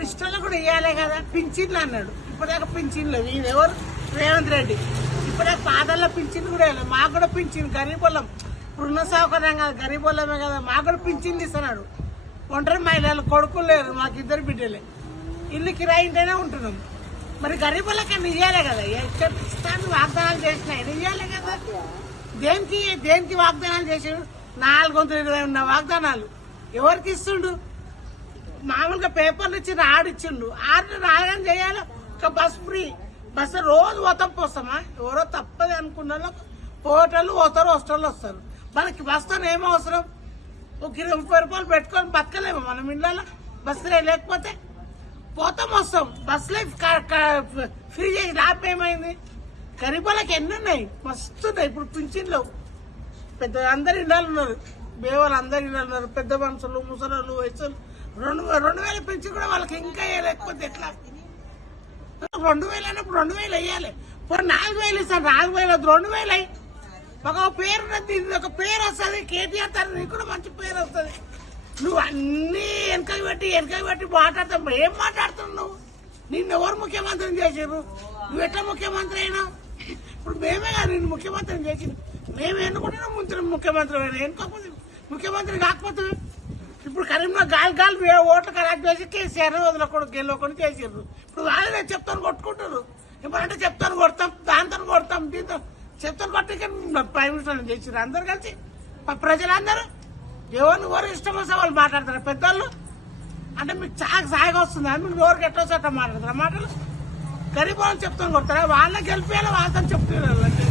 ఇప్పుడు ఇష్టంలో కూడా ఇవ్వాలి కదా. పింఛన్లు అన్నాడు. ఇప్పటిదాకా పింఛన్లు ఇది ఎవరు? రేవంత్ రెడ్డి. ఇప్పుడే పాదల్లో పింఛన్ కూడా వేయలేదు మాకు కూడా పింఛన్ గరీబులం ఇప్పుడు ఉన్న సౌకర్యం కదా. గరీబులమే కదా. మాకు కూడా పింఛన్ ఇస్తున్నాడు. ఒంటరి మహిళలు కొడుకులు లేరు. మాకు ఇద్దరు బిడ్డలే. ఇల్లు కిరాయింటేనే ఉంటున్నాం. మరి గరీబులకన్నా ఇవ్వాలి కదా. ఎక్కడ వాగ్దానాలు చేసిన ఆయన ఇవ్వాలి కదా? దేనికి దేనికి వాగ్దానాలు చేసాడు నాలుగు వందల ఇరవై ఉన్న వాగ్దానాలు. ఎవరికి ఇస్తుండు? మామూలుగా పేపర్లు ఇచ్చి ఆడిచ్చిండు ఆడిని రాగానే చేయాలి. ఒక బస్ ఫ్రీ. బస్ రోజు పోతాం పోస్తామా? ఎవరో తప్పది అనుకున్న వాళ్ళు పోటలు పోతారు వస్తారు వస్తారు. మనకి బస్తో ఏం అవసరం? ఒక ఇరవై ముప్పై రూపాయలు పెట్టుకొని బతకలేము మనం ఇళ్ళలో బస్సు లేకపోతే పోతాం వస్తాం. బస్సులో ఫ్రీ చేసి లాభం ఏమైంది? గరీబులకు ఎన్ని ఉన్నాయి? మస్తు ఉన్నాయి. ఇప్పుడు పింఛన్లు. పెద్ద అందరు ఇండాలు ఉన్నారు. బేవాళ్ళు అందరు ఇండాలు ఉన్నారు. పెద్ద మనుషులు ముసలు వయసులు. రెండు రెండు వేలు పెంచి కూడా వాళ్ళకి ఇంకా లేకపోతే ఎట్లా? రెండు వేలు అయినప్పుడు రెండు వేలు వేయాలి. ఇప్పుడు నాలుగు వేలు ఇస్తాను నాలుగు వేలు వద్దు, రెండు వేలు అయ్యి. ఒక పేరు ఇది ఒక పేరు వస్తుంది కేటీఆర్ తన నీకు కూడా మంచి పేరు వస్తుంది. నువ్వు అన్ని వెనకకి పెట్టి వెనకకి పెట్టి మాట్లాడతావు. ఏం మాట్లాడుతున్నావు నువ్వు? నిన్ను ఎవరు ముఖ్యమంత్రిని చేసారు నువ్వు ఎట్లా ముఖ్యమంత్రి అయినా ఇప్పుడు మేమే కాదు నిన్ను ముఖ్యమంత్రిని చేసింది మేము ఎన్నుకుంటున్నాం ముందు ముఖ్యమంత్రి? అయినా ఎన్నుకోకపోతే ముఖ్యమంత్రి కాకపోతే ఇప్పుడు కరీంనగర్ గాలి గాలి ఓట్లు కరెక్ట్ చేసి కేసీఆర్ వదలకూడదు గెలవకుండా చేసారు ఇప్పుడు వాళ్ళే చెప్తాను కొట్టుకుంటారు. ఇప్పుడంటే చెప్తాను కొడతాం దాంతో కొడతాం దీంతో చెప్తాను కొట్టి ప్రైమ్ మినిస్టర్ చేసారు అందరు కలిసి. ప్రజలందరూ. ఎవరిని ఎవరు ఇష్టం వస్తే వాళ్ళు మాట్లాడతారు. పెద్దోళ్ళు. అంటే మీకు చాలా వస్తుంది? అని మీరు ఎవరికి ఎట్లా వస్తే అట్లా మాట్లాడతారు? మాటలు. గరీబ్ వాళ్ళని చెప్తాను కొడతారా? వాళ్ళని గెలిపేయాలి వాళ్ళతో చెప్తున్నారు